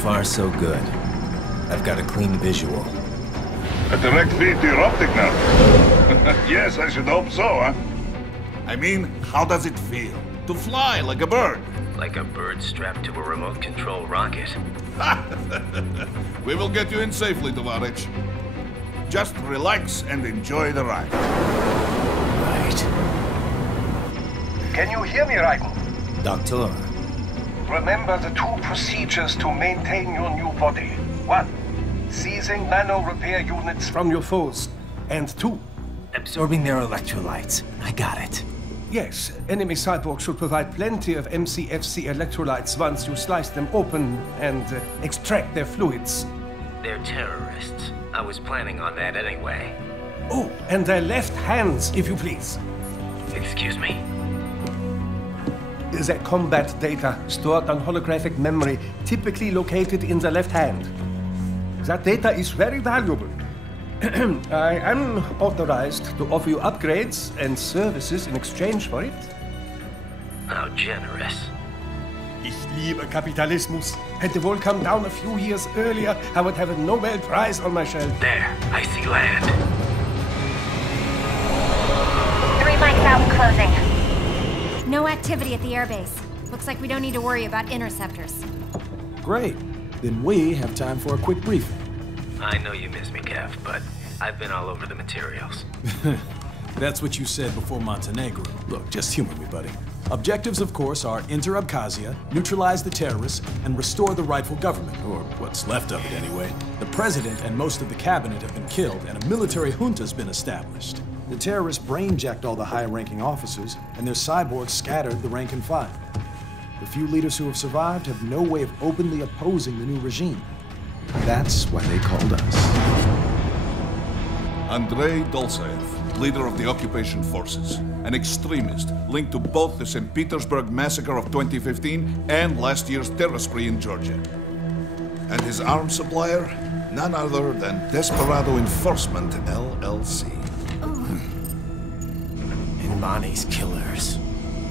far, so good. I've got a clean visual. A direct feed to your optic now. Yes, I should hope so, huh? I mean, how does it feel? To fly like a bird? Like a bird strapped to a remote control rocket. We will get you in safely, Tovarich. Just relax and enjoy the ride. Right. Can you hear me, Raiden? Doctor. Remember the 2 procedures to maintain your new body. 1. Seizing nano repair units from your foes. And 2. Absorbing their electrolytes. I got it. Yes, enemy cyborgs should provide plenty of MCFC electrolytes once you slice them open and extract their fluids. They're terrorists. I was planning on that anyway. Oh, and their left hands, if you please. Excuse me? The combat data stored on holographic memory, typically located in the left hand. That data is very valuable. I am authorized to offer you upgrades and services in exchange for it. How generous. Ich liebe Kapitalismus. Had the wall come down a few years earlier, I would have a Nobel Prize on my shelf. There, I see land. 3 mics out and closing. No activity at the airbase. Looks like we don't need to worry about interceptors. Great. Then we have time for a quick briefing. I know you miss me, Kev, but I've been all over the materials. That's what you said before Montenegro. Look, just humor me, buddy. Objectives, of course, are enter Abkhazia, neutralize the terrorists, and restore the rightful government, or what's left of it anyway. The president and most of the cabinet have been killed, and a military junta's been established. The terrorists brain-jacked all the high-ranking officers, and their cyborgs scattered the rank and file. The few leaders who have survived have no way of openly opposing the new regime. That's why they called us. Andrei Dolzaev, leader of the occupation forces, an extremist linked to both the St. Petersburg massacre of 2015 and last year's terror spree in Georgia. And his arms supplier, none other than Desperado Enforcement, LLC. And Mani's killers.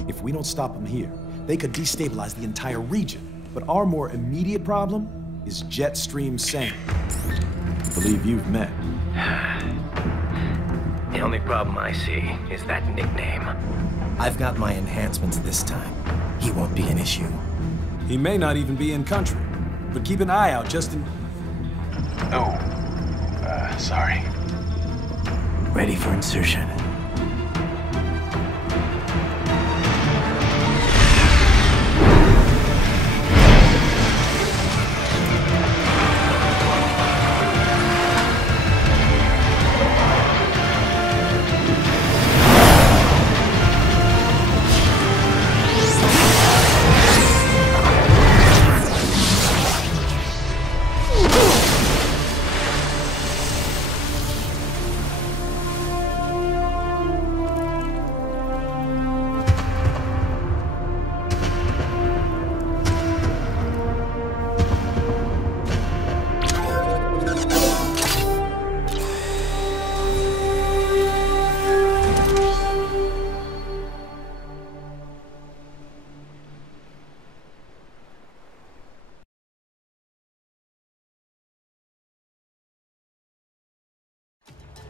If we don't stop them here, they could destabilize the entire region. But our more immediate problem is Jetstream Sane. I believe you've met. The only problem I see is that nickname. I've got my enhancements this time. He won't be an issue. He may not even be in country, but keep an eye out just in... Oh, sorry. Ready for insertion.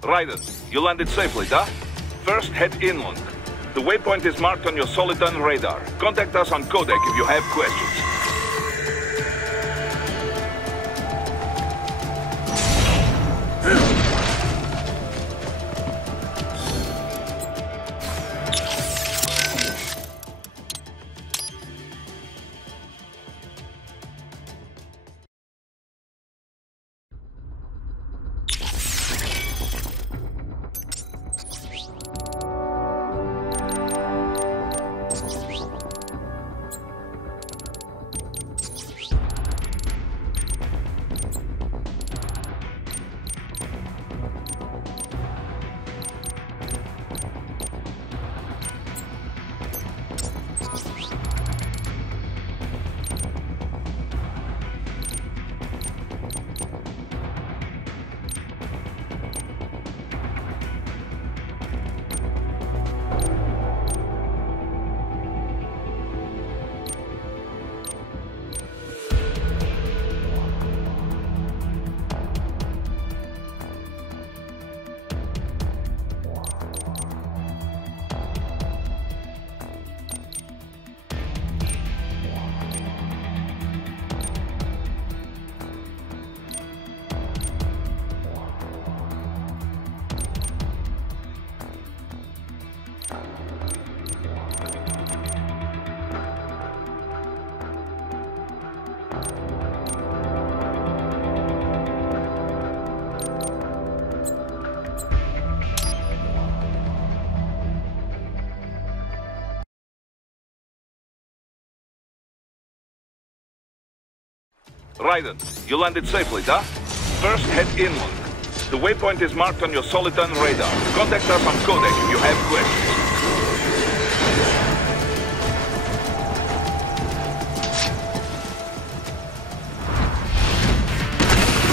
Raiden, you landed safely, da? First, head inland. The waypoint is marked on your Soliton radar. Contact us on codec if you have questions. Raiden, you landed safely, huh? First, head inland. The waypoint is marked on your Soliton radar. Contact us on Codec if you have questions.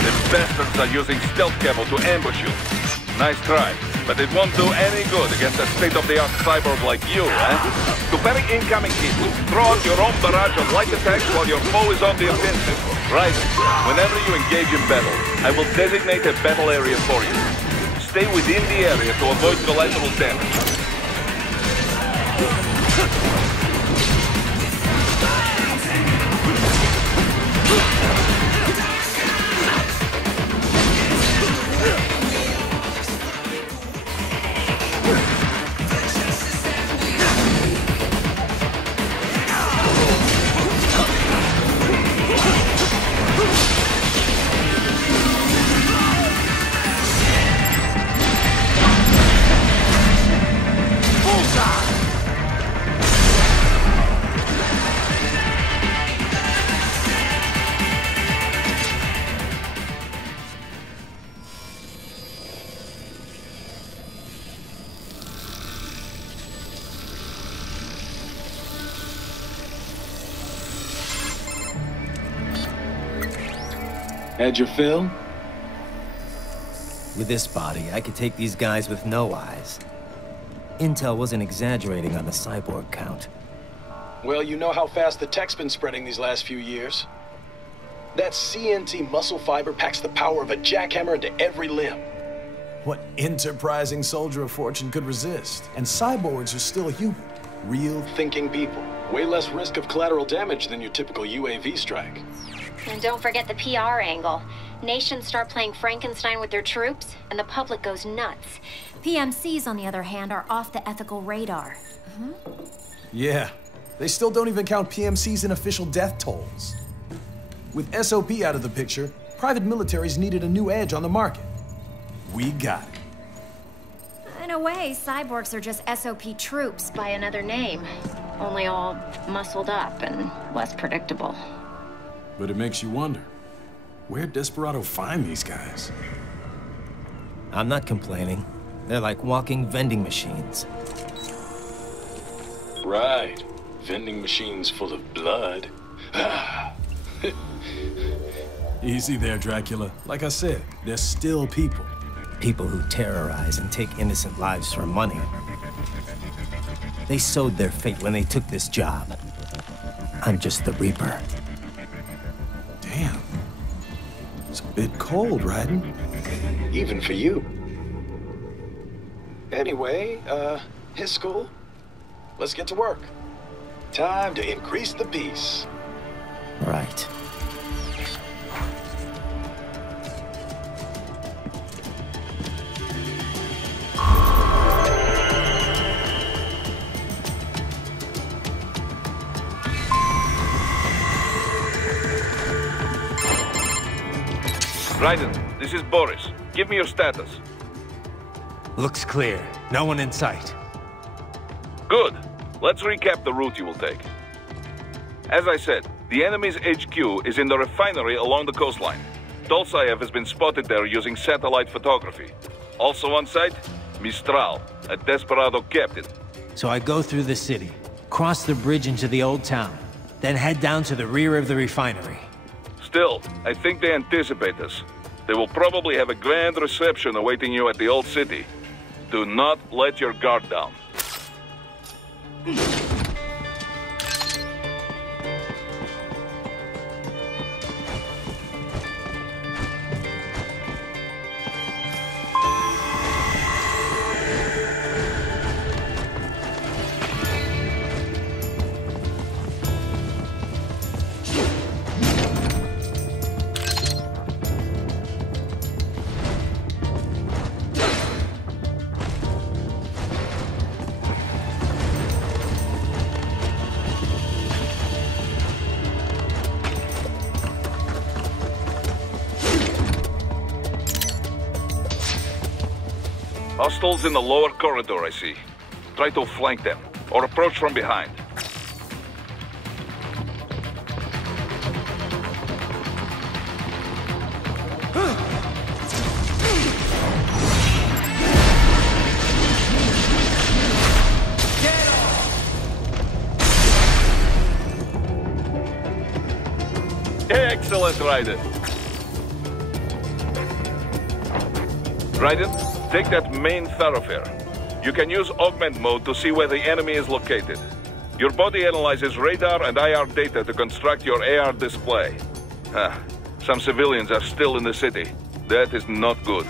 The bastards are using stealth cable to ambush you. Nice try, but it won't do any good against a state-of-the-art cyborg like you, eh? To parry incoming hits, throw out your own barrage of light attacks while your foe is on the offensive. Right. Whenever you engage in battle, I will designate a battle area for you. Stay within the area to avoid collateral damage. Had your fill? With this body, I could take these guys with no eyes. Intel wasn't exaggerating on the cyborg count. Well, you know how fast the tech's been spreading these last few years. That CNT muscle fiber packs the power of a jackhammer into every limb. What enterprising soldier of fortune could resist? And cyborgs are still human. Real Thinking people. Way less risk of collateral damage than your typical UAV strike. And don't forget the PR angle. Nations start playing Frankenstein with their troops, and the public goes nuts. PMCs, on the other hand, are off the ethical radar. Yeah. They still don't even count PMCs in official death tolls. With SOP out of the picture, private militaries needed a new edge on the market. We got it. In a way, cyborgs are just SOP troops by another name. Only all muscled up and less predictable. But it makes you wonder, where'd Desperado find these guys? I'm not complaining. They're like walking vending machines. Right. Vending machines full of blood. Easy there, Dracula. Like I said, they're still people. People who terrorize and take innocent lives for money. They sowed their fate when they took this job. I'm just the Reaper. Damn. It's a bit cold, Raiden. Even for you. Anyway, his school. Let's get to work. Time to increase the peace. Right. Raiden, this is Boris. Give me your status. Looks clear. No one in sight. Good. Let's recap the route you will take. As I said, the enemy's HQ is in the refinery along the coastline. Dolzaev has been spotted there using satellite photography. Also on site, Mistral, a Desperado captain. So I go through the city, cross the bridge into the old town, then head down to the rear of the refinery. Still, I think they anticipate us. They will probably have a grand reception awaiting you at the old city. Do not let your guard down. Hostiles in the lower corridor, I see. Try to flank them, or approach from behind. Raiden. Raiden, take that main thoroughfare. You can use augment mode to see where the enemy is located. Your body analyzes radar and IR data to construct your AR display. Some civilians are still in the city. That is not good.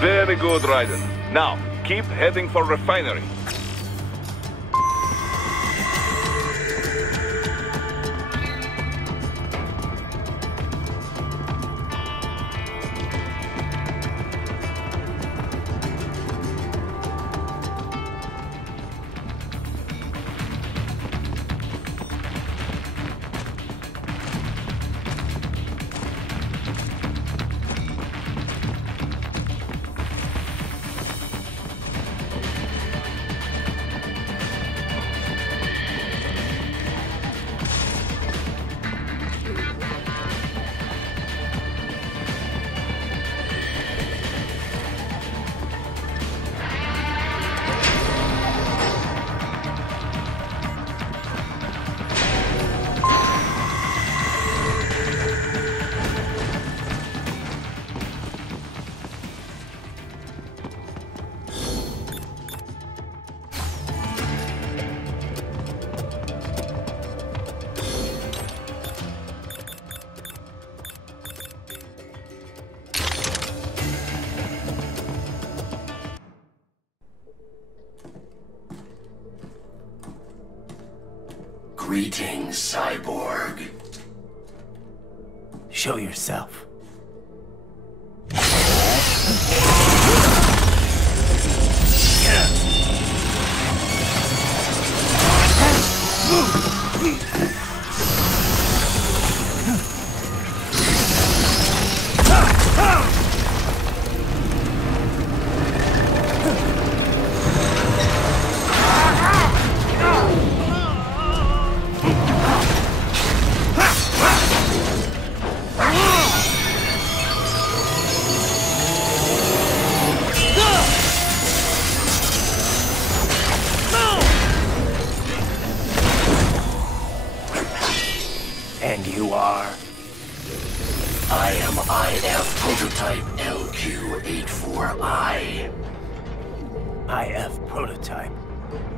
Very good, Raiden. Now, keep heading for Refinery. Greetings, cyborg. Show yourself. IF prototype.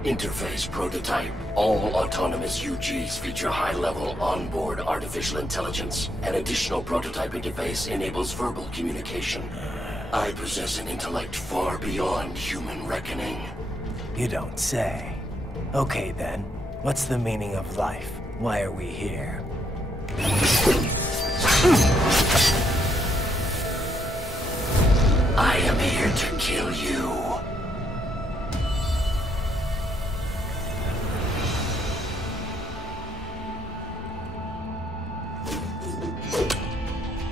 Interface prototype. All autonomous UGs feature high-level onboard artificial intelligence. An additional prototype interface enables verbal communication. I possess an intellect far beyond human reckoning. You don't say. Okay then, what's the meaning of life? Why are we here? I am here to kill you.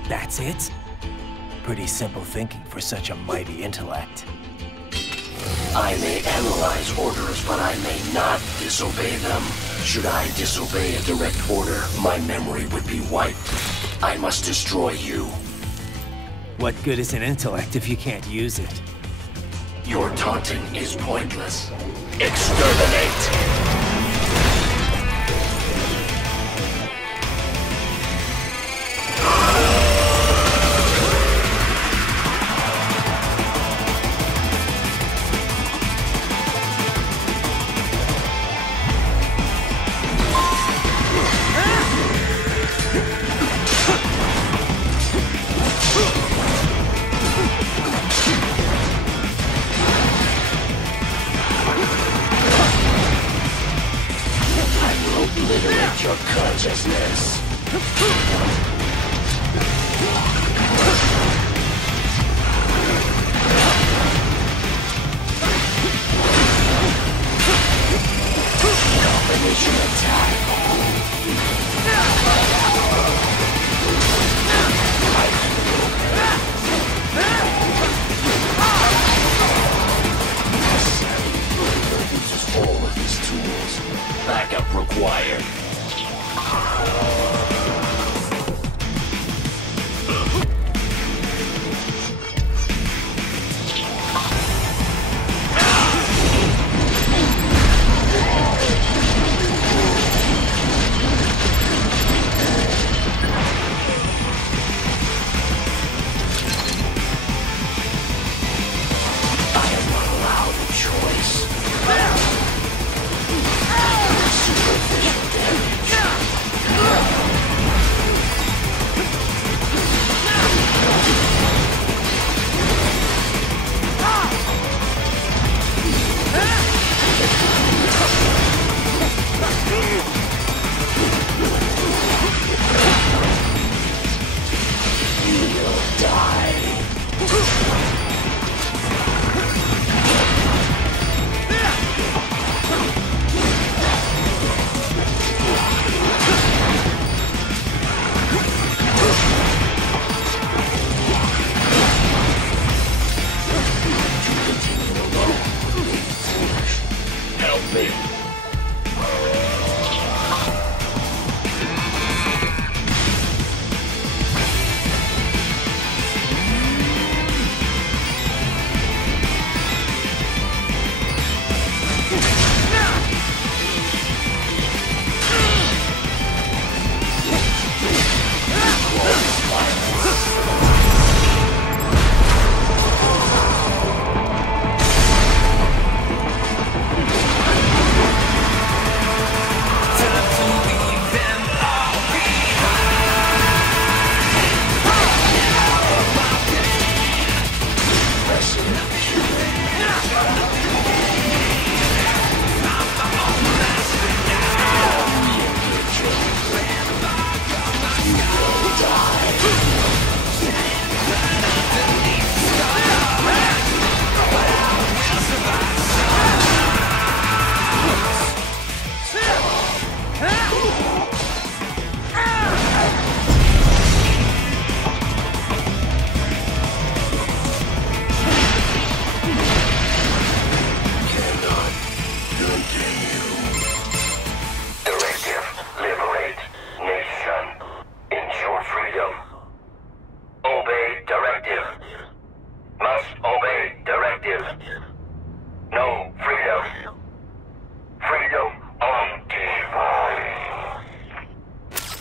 That's it? Pretty simple thinking for such a mighty intellect. I may analyze orders, but I may not disobey them. Should I disobey a direct order, my memory would be wiped. I must destroy you. What good is an intellect if you can't use it? Your taunting is pointless. Exterminate! Obliterate your consciousness. Combination attack. Uses all of his tools. Backup required.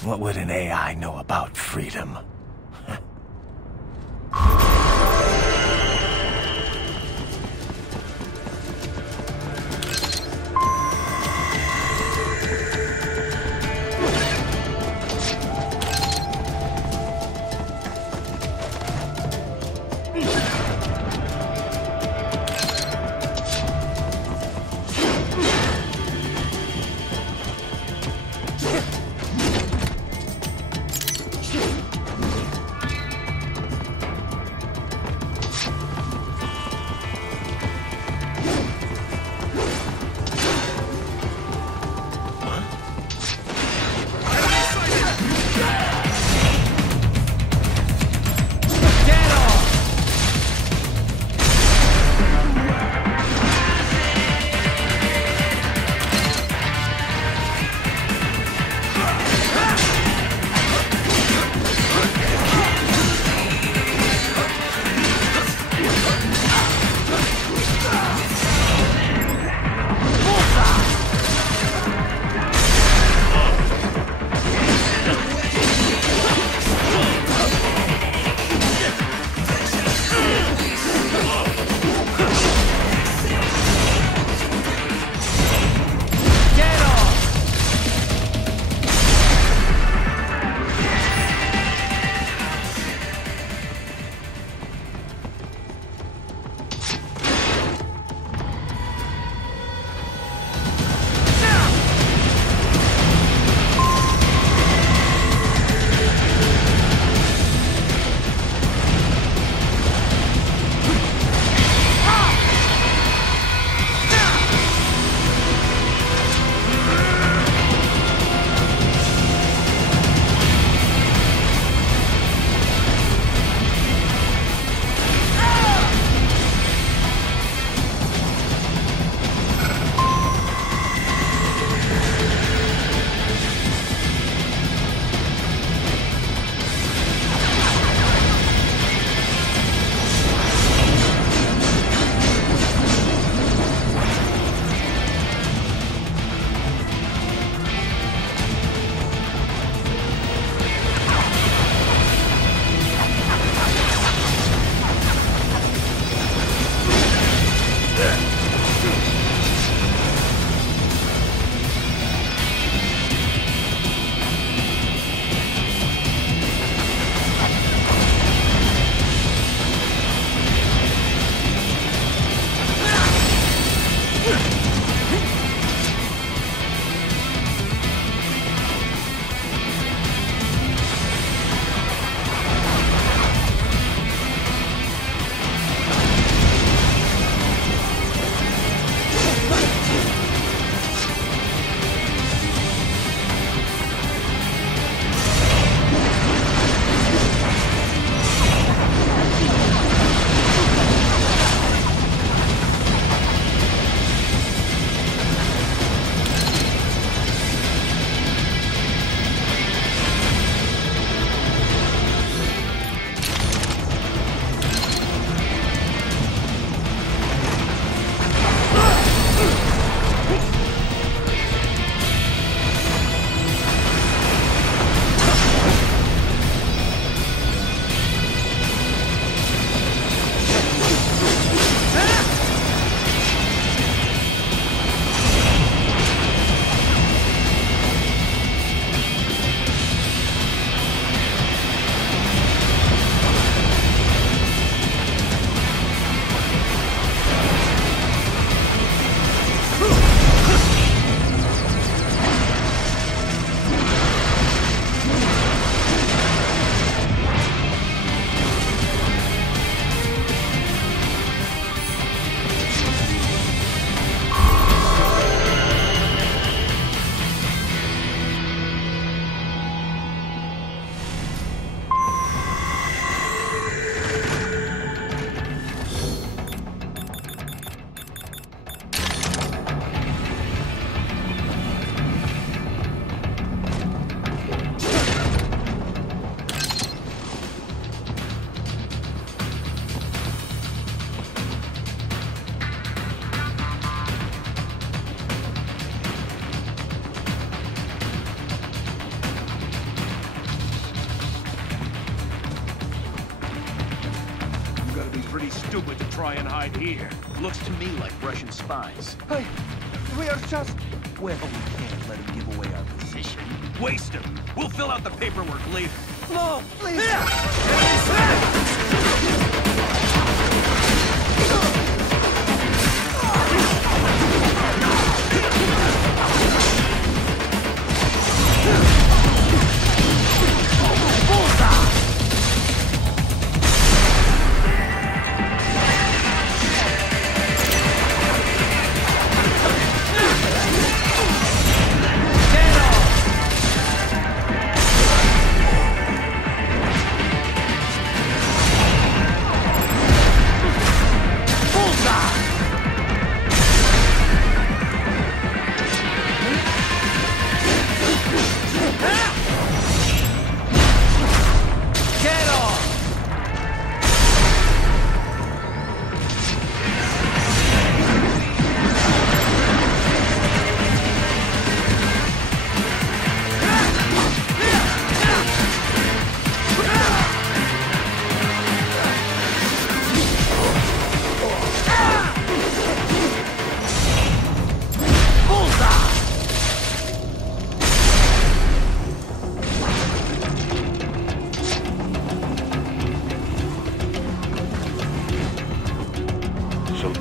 What would an AI know about freedom? hide here? Looks to me like Russian spies. Hey, we are just... Well, we can't let him give away our position. Waste him. We'll fill out the paperwork later. No, please!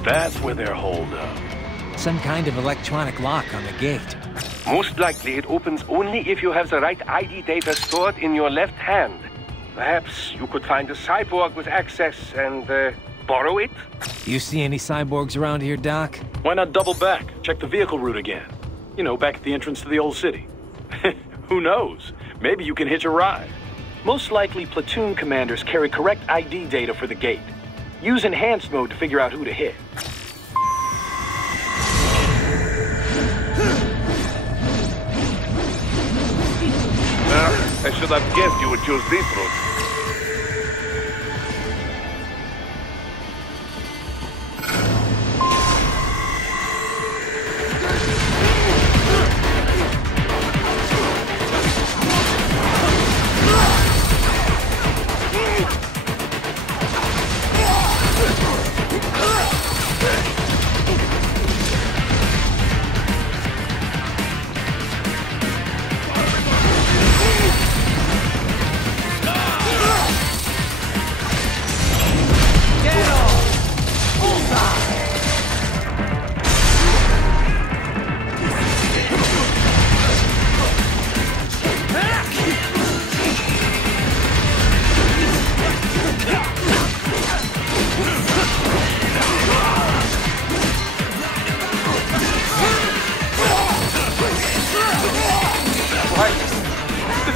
That's where they're holed up. Some kind of electronic lock on the gate. Most likely it opens only if you have the right ID data stored in your left hand. Perhaps you could find a cyborg with access and, borrow it? You see any cyborgs around here, Doc? Why not double back? Check the vehicle route again. You know, back at the entrance to the old city. Who knows? Maybe you can hitch a ride. Most likely, platoon commanders carry correct ID data for the gate. Use enhanced mode to figure out who to hit. I should have guessed you would choose this route.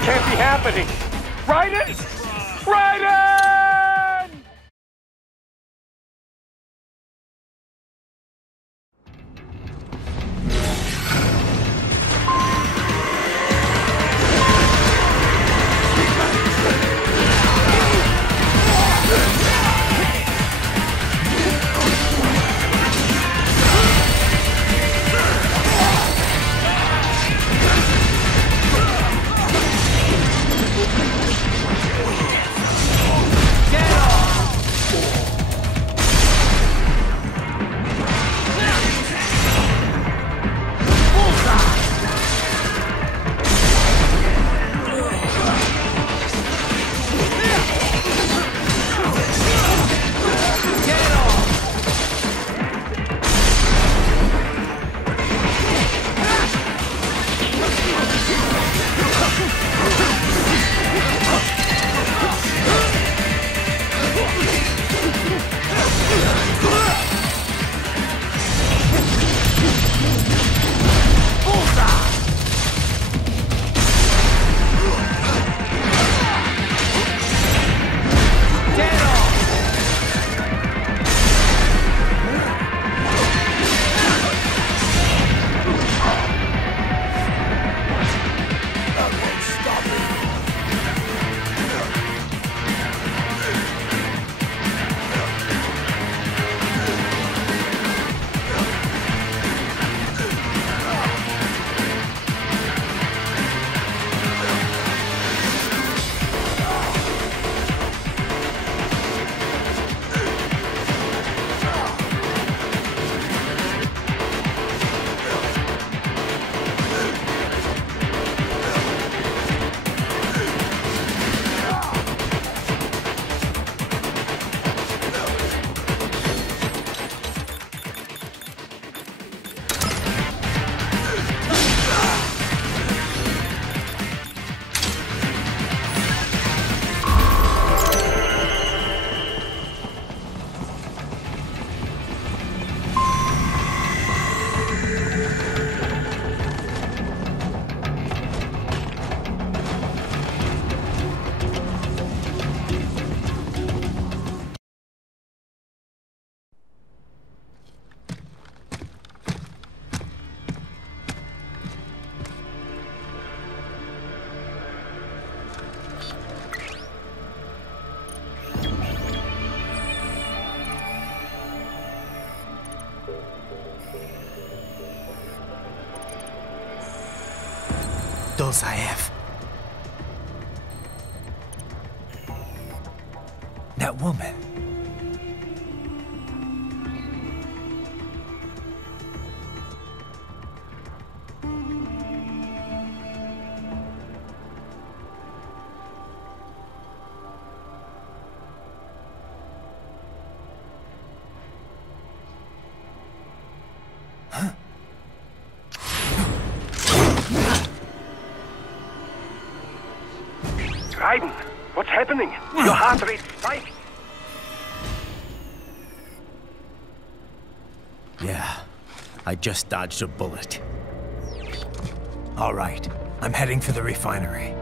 Can't be happening! Raiden! Raiden! Dulzaev. That woman. Raiden, what's happening? Your heart rate spiked. Yeah, I just dodged a bullet. All right, I'm heading for the refinery.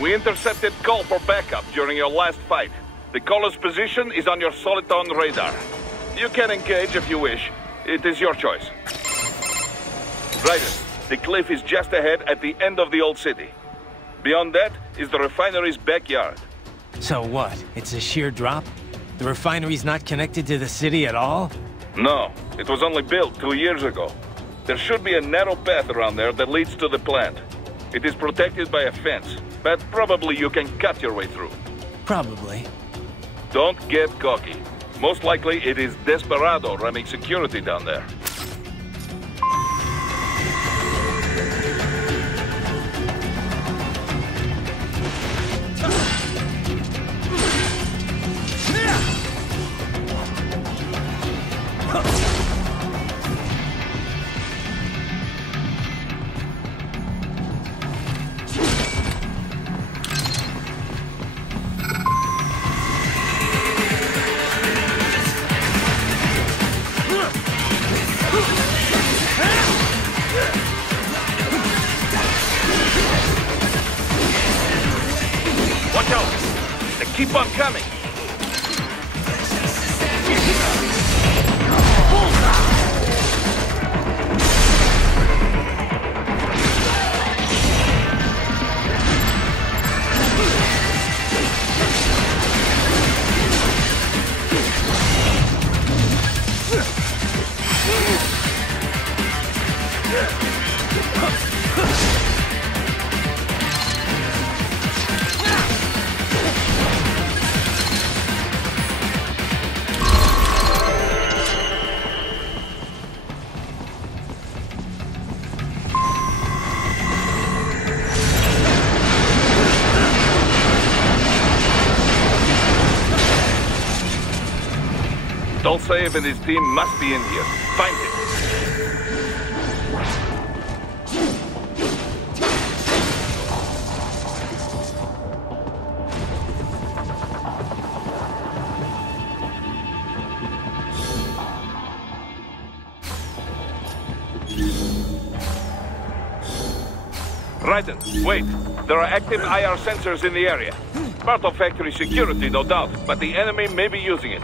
We intercepted call for backup during your last fight. The caller's position is on your Soliton radar. You can engage if you wish. It is your choice. Raiden, the cliff is just ahead at the end of the old city. Beyond that is the refinery's backyard. So what? It's a sheer drop? The refinery's not connected to the city at all? No, it was only built 2 years ago. There should be a narrow path around there that leads to the plant. It is protected by a fence, but probably you can cut your way through. Probably. Don't get cocky. Most likely it is Desperado running security down there. Watch out! They keep on coming! Dolcev and his team must be in here. Find him. Raiden, wait. There are active IR sensors in the area. Part of factory security, no doubt, but the enemy may be using it.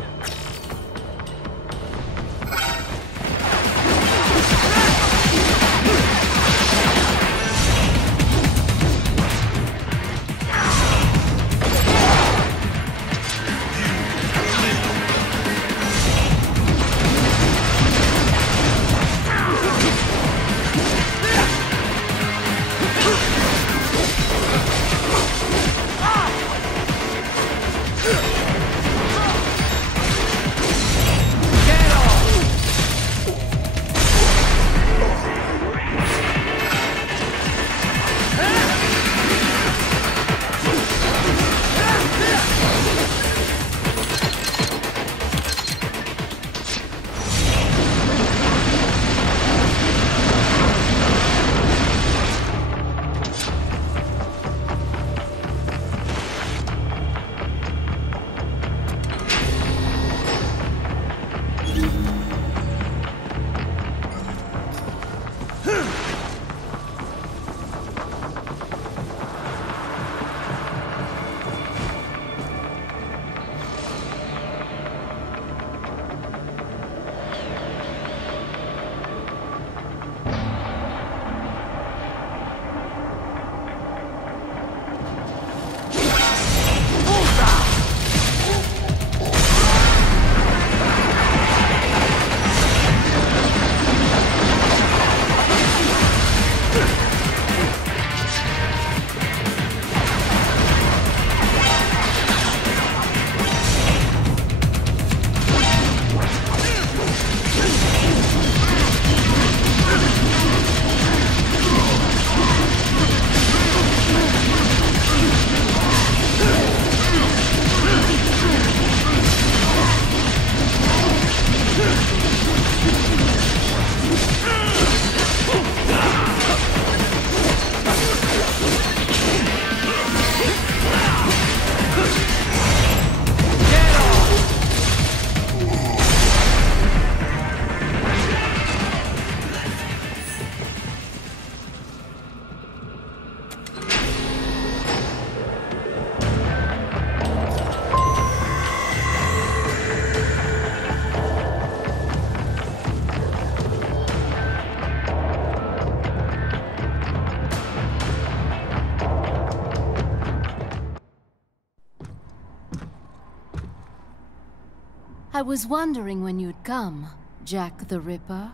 I was wondering when you'd come, Jack the Ripper.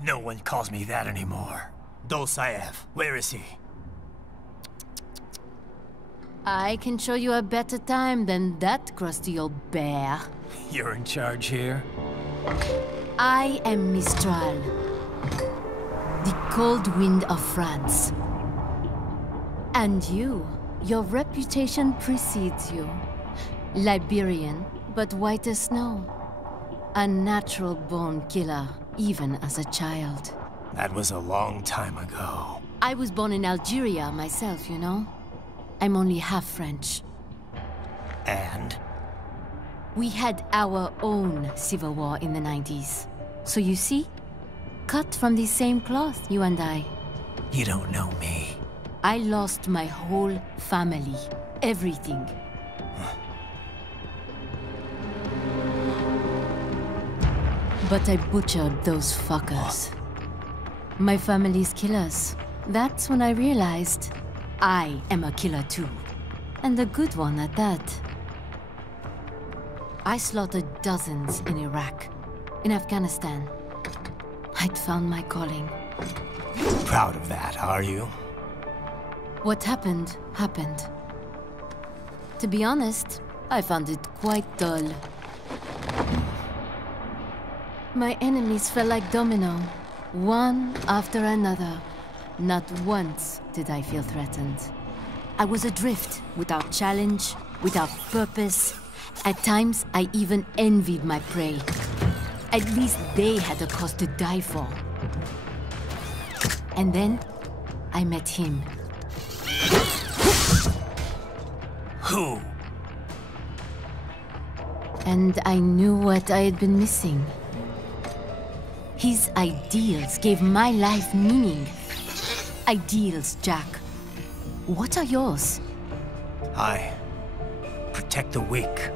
No one calls me that anymore. Dolcev, where is he? I can show you a better time than that crusty old bear. You're in charge here? I am Mistral, the cold wind of France. And your reputation precedes you. Liberian, but white as snow. A natural-born killer, even as a child. That was a long time ago. I was born in Algeria myself, you know? I'm only half French. And? We had our own civil war in the 90s. So you see? Cut from the same cloth, you and I. You don't know me. I lost my whole family. Everything. But I butchered those fuckers. My family's killers. That's when I realized I am a killer too. And a good one at that. I slaughtered dozens in Iraq, in Afghanistan. I'd found my calling. Proud of that, are you? What happened, happened. To be honest, I found it quite dull. My enemies fell like domino, one after another. Not once did I feel threatened. I was adrift, without challenge, without purpose. At times, I even envied my prey. At least they had a cause to die for. And then, I met him. Who? And I knew what I had been missing. His ideals gave my life meaning. Ideals, Jack. What are yours? I protect the weak.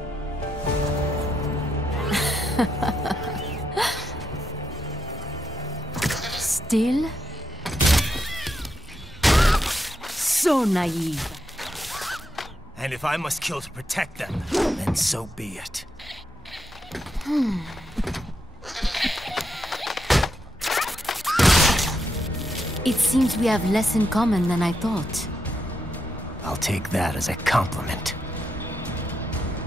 Still? So naive. And if I must kill to protect them, then so be it. It seems we have less in common than I thought. I'll take that as a compliment.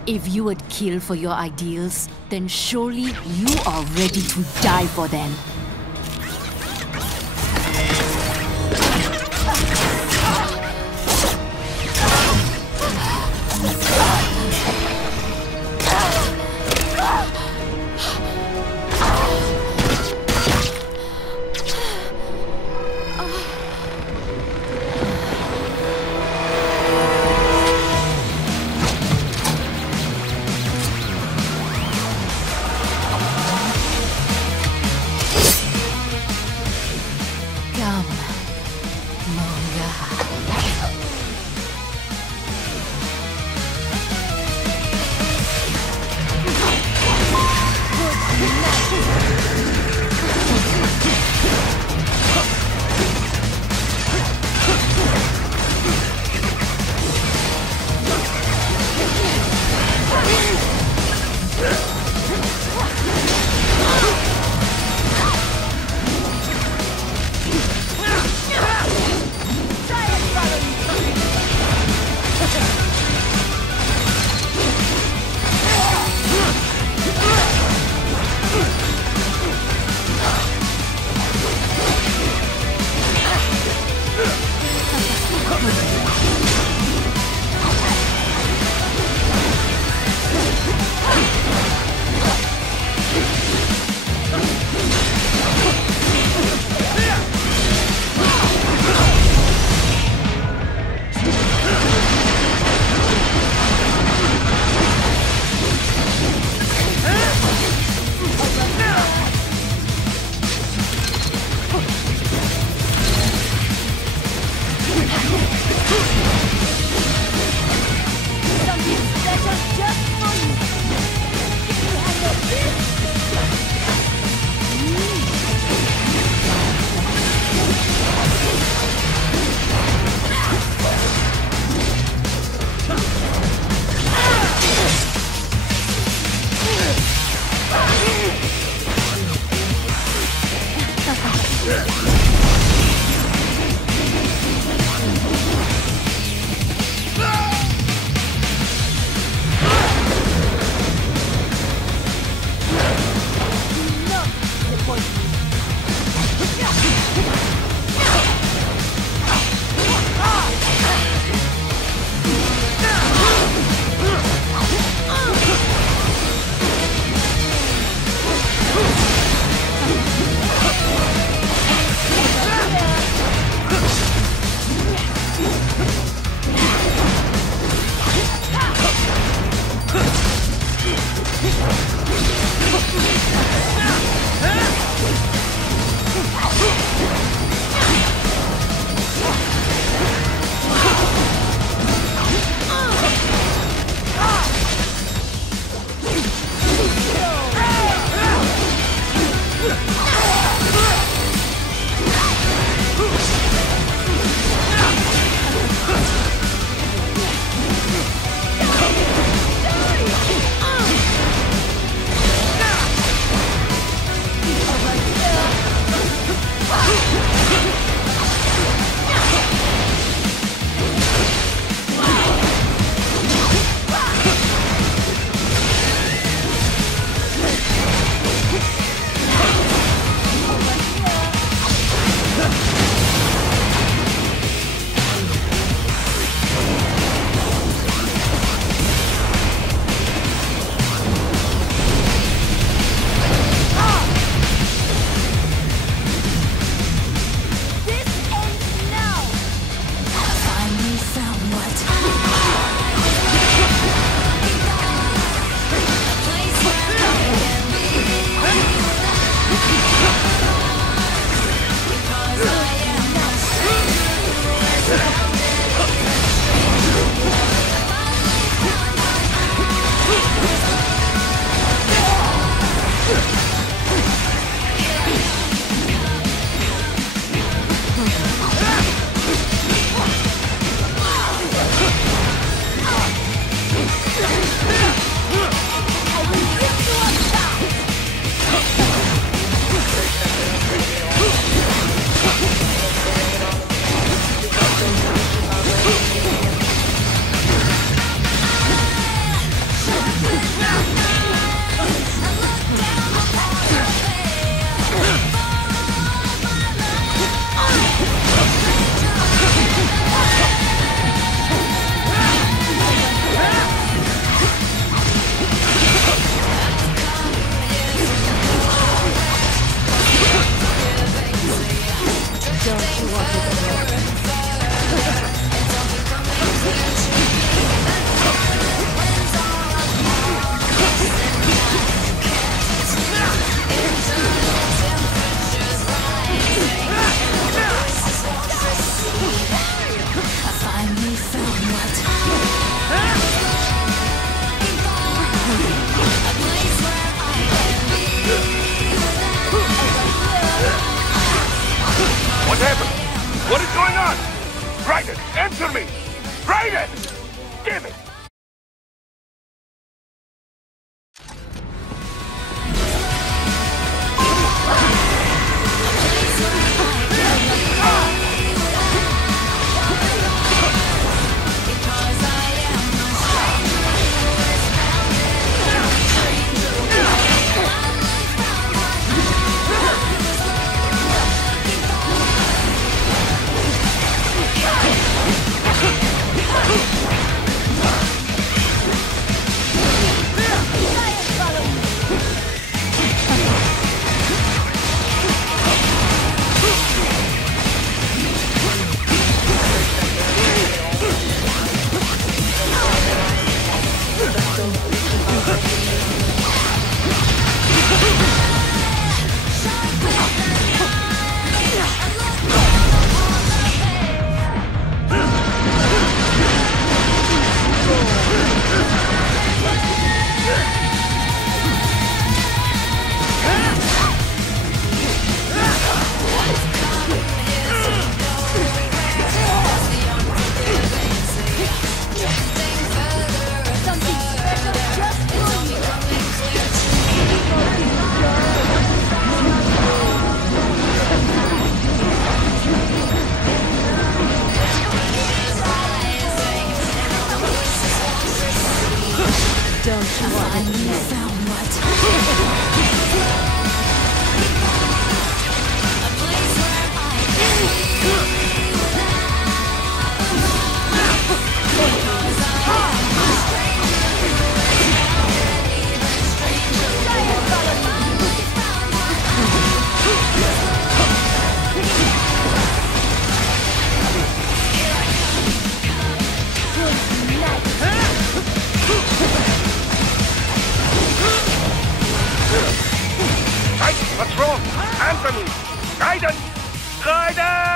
If you would kill for your ideals, then surely you are ready to die for them. What happened? What is going on? Raiden, answer me! Raiden! Damn it! What's wrong? Answer me! Raiden! Raiden!